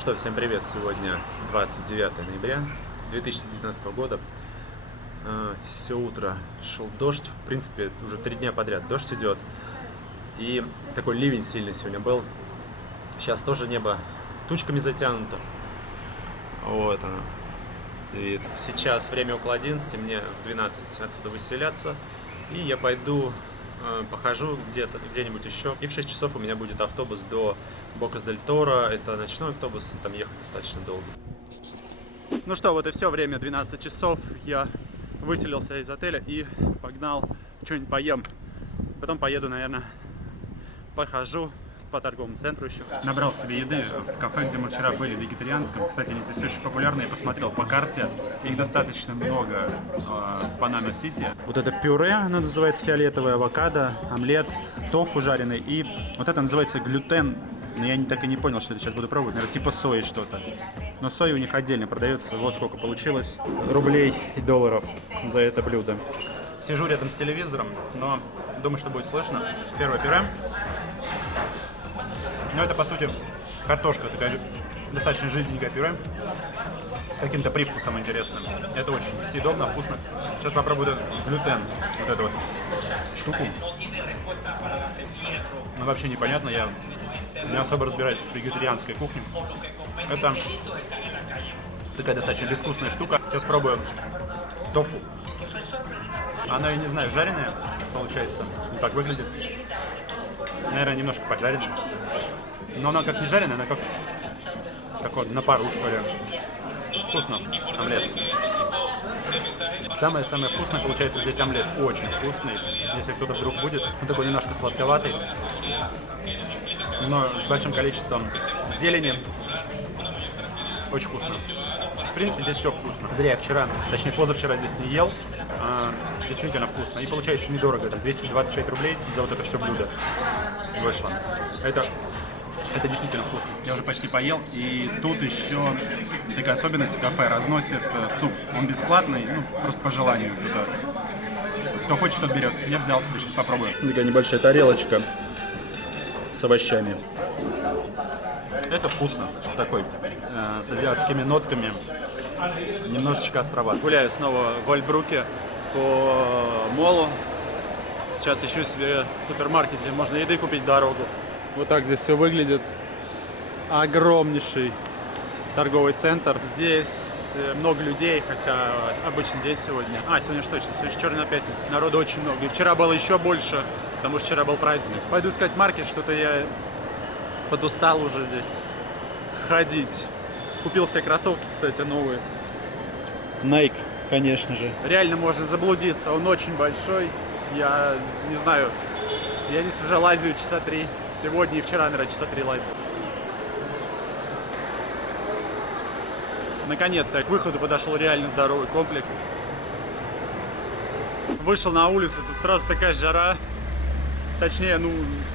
Ну что, всем привет! Сегодня 29 ноября 2019 года. Все утро шел дождь. В принципе, уже 3 дня подряд дождь идет. И такой ливень сильный сегодня был. Сейчас тоже небо тучками затянуто. Вот оно. И сейчас время около 11, мне в 12 отсюда выселяться. И я пойду похожу где-нибудь еще. И в 6 часов у меня будет автобус до Бокас-дель-Торо. Это ночной автобус, там ехать достаточно долго. Ну что, вот и все, время 12 часов. Я выселился из отеля и погнал что-нибудь поем. Потом поеду, наверное, похожу по торговому центру еще. Набрал себе еды в кафе, где мы вчера были, в вегетарианском. Кстати, они здесь очень популярны. Я посмотрел по карте. Их достаточно много в Панама-Сити. Вот это пюре, оно называется фиолетовое, авокадо, омлет, тофу жареный. И вот это называется глютен. Но я так и не понял, что это сейчас буду пробовать. Наверное, типа сои что-то. Но соя у них отдельно продается. Вот сколько получилось рублей и долларов за это блюдо. Сижу рядом с телевизором, но думаю, что будет слышно. Первое пюре. Ну, это, по сути, картошка, такая же достаточно жиденькая пюре с каким-то привкусом интересным. Это очень съедобно, вкусно. Сейчас попробую глютен, вот эту вот штуку. Ну, вообще непонятно, я не особо разбираюсь в вегетарианской кухне. Это такая достаточно безвкусная штука. Сейчас пробую тофу. Она, я не знаю, жареная, получается. Вот так выглядит. Наверное, немножко поджаренная. Но она как не жареная, она как вот на пару, что ли. Вкусно. Омлет. Самое-самое вкусное получается здесь омлет. Очень вкусный. Если кто-то вдруг будет. Он такой немножко сладковатый. Но с большим количеством зелени. Очень вкусно. В принципе, здесь все вкусно. Зря я вчера, точнее позавчера здесь не ел. Действительно вкусно. И получается недорого. 225 рублей за вот это все блюдо вышло. Это действительно вкусно. Я уже почти поел, и тут еще такая особенность в кафе. Разносит суп. Он бесплатный, ну, просто по желанию. Кто хочет, тот берет. Я взял себе, сейчас попробую. Такая небольшая тарелочка с овощами. Это вкусно. Такой, с азиатскими нотками. Немножечко островат. Гуляю снова в Ольбруке по молу. Сейчас ищу себе супермаркет, где можно еды купить дорогу. Вот так здесь все выглядит. Огромнейший торговый центр. Здесь много людей, хотя обычный день сегодня. Сегодня что точно? Сегодня Черная пятница. Народу очень много. И вчера было еще больше, потому что вчера был праздник. Пойду искать маркет, что-то я подустал уже здесь ходить. Купил себе кроссовки, кстати, новые. Nike, конечно же. Реально можно заблудиться. Он очень большой. Я не знаю. Я здесь уже лазю часа 3. Сегодня и вчера, наверное, часа 3 лазил. Наконец-то к выходу подошел реально здоровый комплекс. Вышел на улицу, тут сразу такая жара. Точнее, ну,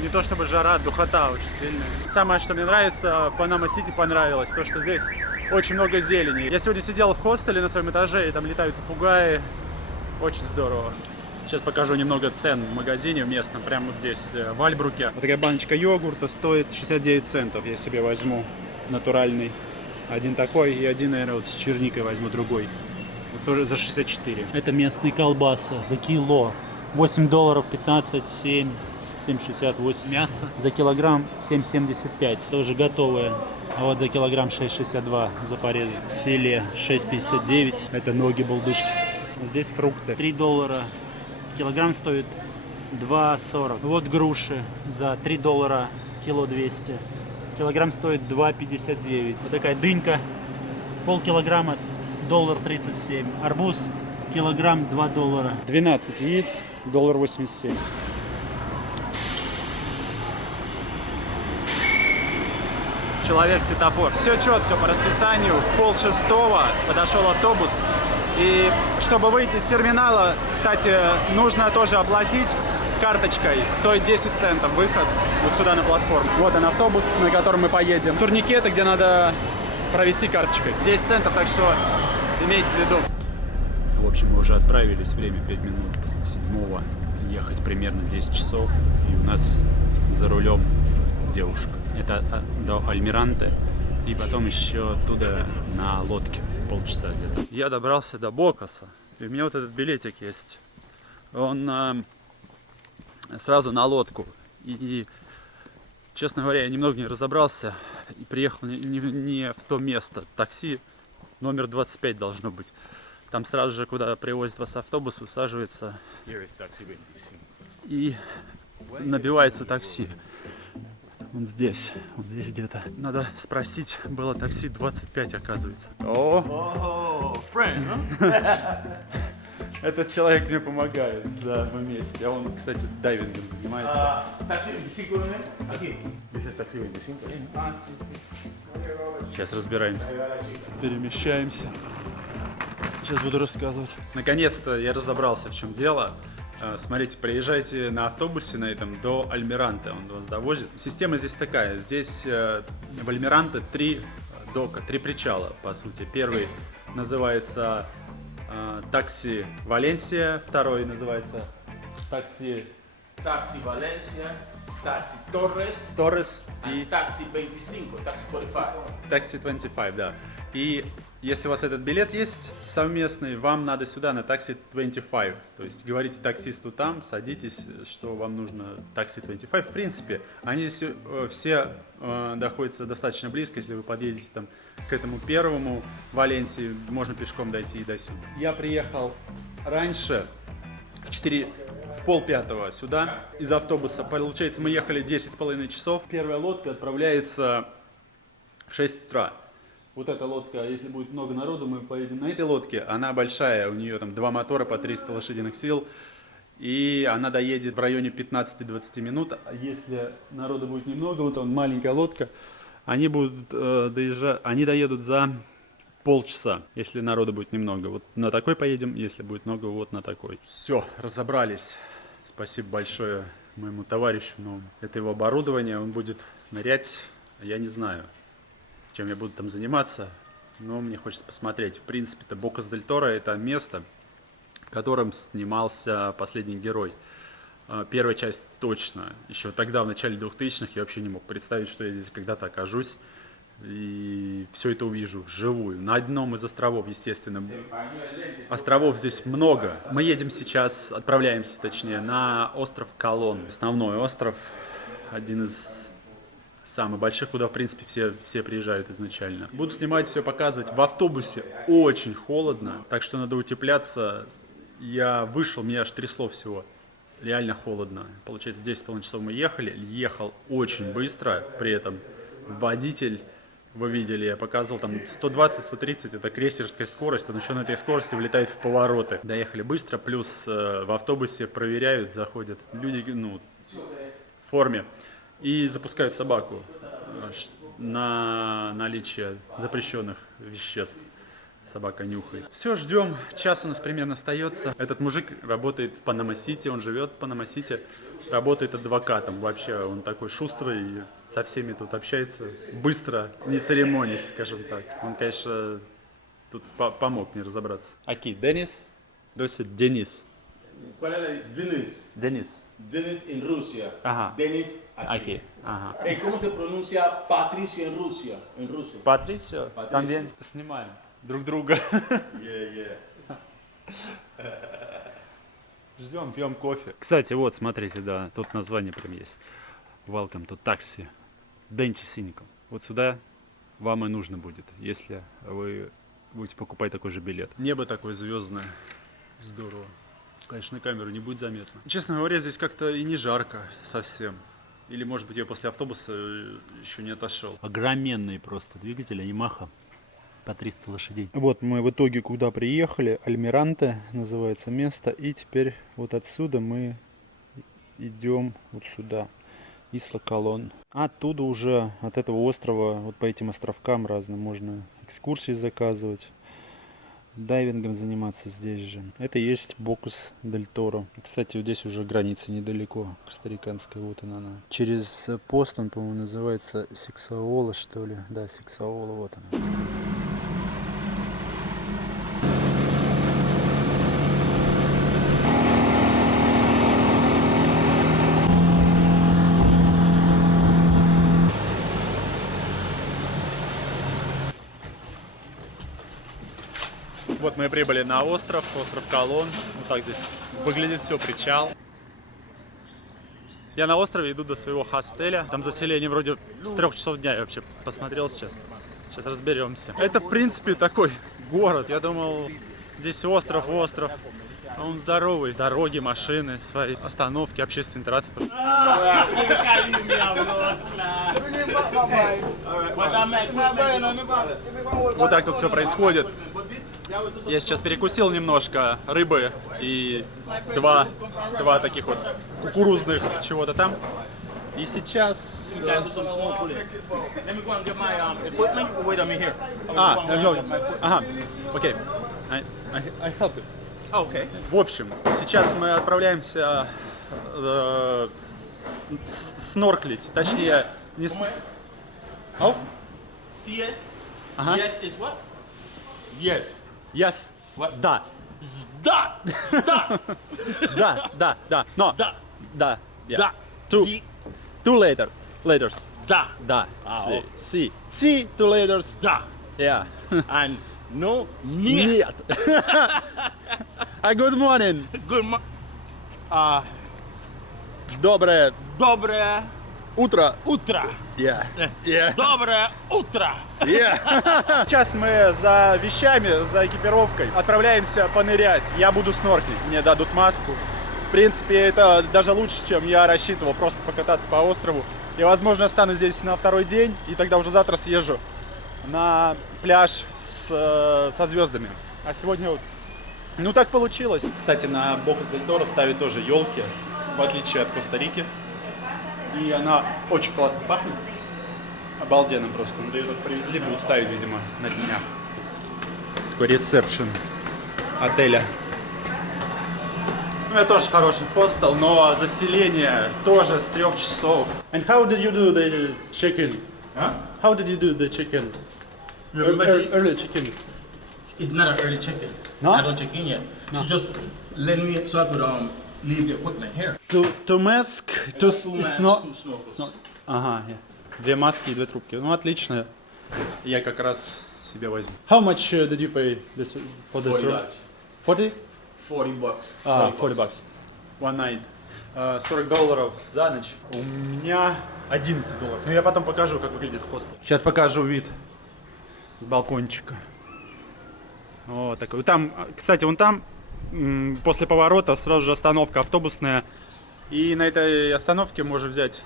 не то чтобы жара, а духота очень сильная. Самое, что мне нравится, в Панама-Сити понравилось, то, что здесь очень много зелени. Я сегодня сидел в хостеле на своем этаже, и там летают попугаи. Очень здорово. Сейчас покажу немного цен в магазине в местном, прямо вот здесь, в Ольбруке. Вот такая баночка йогурта стоит 69 центов, я себе возьму натуральный. Один такой и один, наверное, вот с черникой возьму другой. Вот тоже за 64. Это местные колбасы за кило. 8 долларов 15, 7, 7,68 мясо. За килограмм 7,75, тоже готовое. А вот за килограмм 6,62 за порез. Филе 6,59, это ноги булдышки. Здесь фрукты 3 доллара. Килограмм стоит 2,40. Вот груши за 3 доллара кило 200. Килограмм стоит 2,59. Вот такая дынька. Полкилограмма $1.37. Арбуз килограмм 2 доллара. 12 яиц $1.87. Человек-светофор. Все четко по расписанию. В 5:30 подошел автобус. И чтобы выйти из терминала, кстати, нужно тоже оплатить карточкой. Стоит 10 центов выход вот сюда на платформу. Вот он автобус, на котором мы поедем. Турникеты, где надо провести карточкой. 10 центов, так что имейте в виду. В общем, мы уже отправились. Время 5 минут 7. Ехать примерно 10 часов. И у нас за рулем девушка. Это до Альмиранте. И потом еще оттуда на лодке полчаса где-то. Я добрался до Бокаса. И у меня вот этот билетик есть. Он сразу на лодку. И, честно говоря, я немного не разобрался. И приехал не в то место. Такси номер 25 должно быть. Там сразу же, куда привозит вас автобус, высаживается. И набивается такси. Вот здесь где-то. Надо спросить, было такси 25, оказывается. О, friend, Этот человек мне помогает, да, вместе. А он, кстати, дайвингом занимается. Такси 25, ¿no? Aquí. Dice такси 25. Сейчас разбираемся. Перемещаемся. Сейчас буду рассказывать. Наконец-то я разобрался, в чем дело. Смотрите, приезжайте на автобусе на этом до Альмиранте, он вас довозит. Система здесь такая, здесь в Альмиранте 3 дока, 3 причала, по сути. Первый называется такси Валенсия, второй называется такси Taxi Valencia, Taxi Torres, Торрес и Taxi 25, Taxi 45. такси 25, да. И если у вас этот билет есть совместный, вам надо сюда на такси 25. То есть говорите таксисту там, садитесь, что вам нужно такси 25. В принципе, они здесь все находятся достаточно близко. Если вы подъедете там к этому первому Валенсии, можно пешком дойти и до сюда. Я приехал раньше, в полпятого сюда из автобуса. Получается, мы ехали 10,5 часов. Первая лодка отправляется в 6 утра. Вот эта лодка, если будет много народу, мы поедем на этой лодке. Она большая, у нее там 2 мотора по 300 лошадиных сил. И она доедет в районе 15-20 минут. А если народу будет немного, вот там маленькая лодка, они доедут за полчаса, если народу будет немного. Вот на такой поедем, если будет много, вот на такой. Все, разобрались. Спасибо большое моему товарищу новому. Это его оборудование, он будет нырять, я не знаю, чем я буду там заниматься, но мне хочется посмотреть. В принципе-то Бокас-дель-Торо — это место, в котором снимался «Последний герой». Первая часть точно. Еще тогда, в начале 2000-х, я вообще не мог представить, что я здесь когда-то окажусь и все это увижу вживую. На одном из островов, естественно. Островов здесь много. Мы едем сейчас, отправляемся точнее, на остров Колон. Основной остров, один из самых больших, куда, в принципе, все приезжают изначально. Буду снимать, все показывать. В автобусе очень холодно, так что надо утепляться. Я вышел, меня аж трясло всего. Реально холодно. Получается, 10,5 часов мы ехал очень быстро. При этом водитель, вы видели, я показывал, там 120-130, это крейсерская скорость. Он еще на этой скорости влетает в повороты. Доехали быстро, плюс в автобусе проверяют, заходят люди, в форме. И запускают собаку на наличие запрещенных веществ. Собака нюхает. Все, ждем. Час у нас примерно остается. Этот мужик работает в Панама-Сити, он живет в Панама-Сити, работает адвокатом. Вообще он такой шустрый, со всеми тут общается быстро, не церемонясь, скажем так. Он, конечно, тут помог мне разобраться. Окей, Денис. Денис. ¿Cuál es la Denis? Денис. Denis en Rusia. Ajá. Denis aquí. Окей. Ага. ¿Cómo se pronuncia Patricio en Rusia? En Rusia. Патрисио, también снимаем друг друга. Ждем, пьем кофе. Кстати, вот, смотрите, да, тут название прям есть. Welcome to Taxi 25. Вот сюда вам и нужно будет, если вы будете покупать такой же билет. Небо такое звездное. Здорово. Конечно, на камеру не будет заметно. Честно говоря, здесь как-то и не жарко совсем. Или, может быть, я после автобуса еще не отошел. Огроменные просто двигатели Yamaha по 300 лошадей. Вот мы в итоге куда приехали. Альмиранте называется место. И теперь вот отсюда мы идем вот сюда. Исла Колон. Оттуда уже от этого острова, вот по этим островкам разным, можно экскурсии заказывать. Дайвингом заниматься здесь же. Это и есть Бокас-дель-Торо. Кстати, вот здесь уже граница недалеко, костариканская, вот она. Через пост он, по-моему, называется Сексаола, что ли. Да, Сексаола, вот она. Вот мы и прибыли на остров Колон. Вот так здесь выглядит все, причал. Я на острове иду до своего хостеля. Там заселение вроде с 3 часов дня. Я вообще посмотрел сейчас. Сейчас разберемся. Это, в принципе, такой город. Я думал, здесь остров. А он здоровый. Дороги, машины, свои остановки, общественный транспорт. Вот так тут все происходит. Я сейчас перекусил немножко рыбы и два таких вот кукурузных чего-то там. И сейчас... Ага, окей. I help you. В общем, сейчас мы отправляемся снорклить, точнее, не CS? Ага. Yes is what? Yes. Yes. Да. Stop! Stop! Да. Но. Да. Да. Да. Two letters. Da. Да. А, C. Two letters. Da. Yeah. And no, нет. Нет. Good morning. Good morning. Доброе Доброе утро. утро. Yeah. Доброе утро. Сейчас мы за вещами, за экипировкой отправляемся понырять. Я буду снорклить, мне дадут маску. В принципе, это даже лучше, чем я рассчитывал, просто покататься по острову. И, возможно, останусь здесь на второй день, и тогда уже завтра съезжу на пляж со звездами. А сегодня вот, ну так получилось. Кстати, на Бокас-дель-Торо ставят тоже елки, в отличие от Коста-Рики. И она очень классно пахнет. Обалденно просто. Ну, ее только привезли, будут ставить, видимо, на днях. Такой ресепшн отеля. Ну, это тоже хороший хостел, но заселение тоже с 3 часов. And how did you do the check-in? Huh? How did you do the check-in? Early check-in. It's not an early check-in. No? I don't check in yet. She just let me so I could leave the equipment here. To mask, to Two masks, two snorkels. Ага, 2 маски и 2 трубки. Ну, отлично. Я как раз себе возьму. How much did you pay for this room? $40. 40? $40. 40 bucks. One night. $40 за ночь. У меня $11. Ну, я потом покажу, как выглядит хостел. Сейчас покажу вид с балкончика. Вот такой. Там, кстати, вон там, после поворота, сразу же остановка автобусная. И на этой остановке можно взять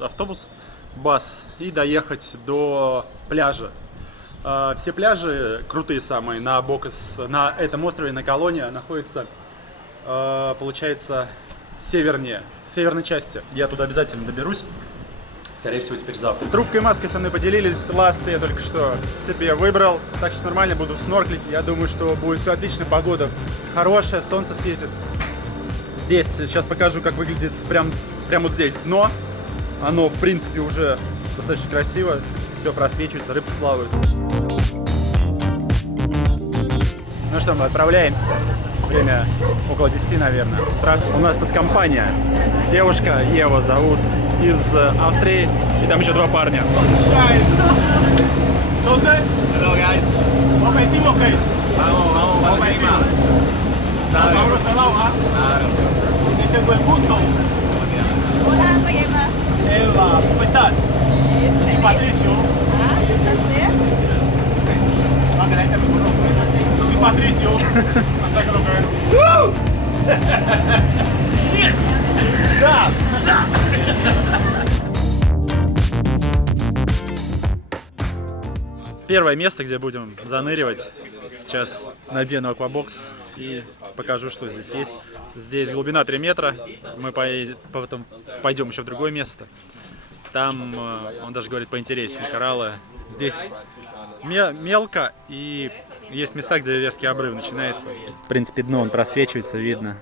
автобус, бас и доехать до пляжа. Все пляжи крутые самые на Бокас, на этом острове, на Колоне, находятся, получается, севернее, в северной части. Я туда обязательно доберусь, скорее всего, теперь завтра. Трубкой и маской со мной поделились, ласты я только что себе выбрал, так что нормально буду снорклить. Я думаю, что будет все отлично, погода хорошая, солнце светит. Здесь сейчас покажу, как выглядит прям вот здесь дно. Оно, в принципе, уже достаточно красиво, все просвечивается, рыбки плавают. Ну что, мы отправляемся. Время около 10, наверное, утра. У нас тут компания. Девушка, Ева зовут, из Австрии. И там еще 2 парня. Hello guys. Vamos para encima, ok? Vamos para encima. Vamos al lado, ¿ah? Este es buen punto. Hola, soy Eva. Eva, ¿cómo estás? Soy Patricio. Ah, un placer. Ah, que la gente me conoce. Yo soy Patricio. Pasa que lo que... Первое место, где будем заныривать. Сейчас надену аквабокс и покажу, что здесь есть. Здесь глубина 3 метра. Мы потом пойдем еще в другое место. Там, он даже говорит, поинтереснее, кораллы. Здесь мелко, и есть места, где резкий обрыв начинается. В принципе, дно он просвечивается, видно.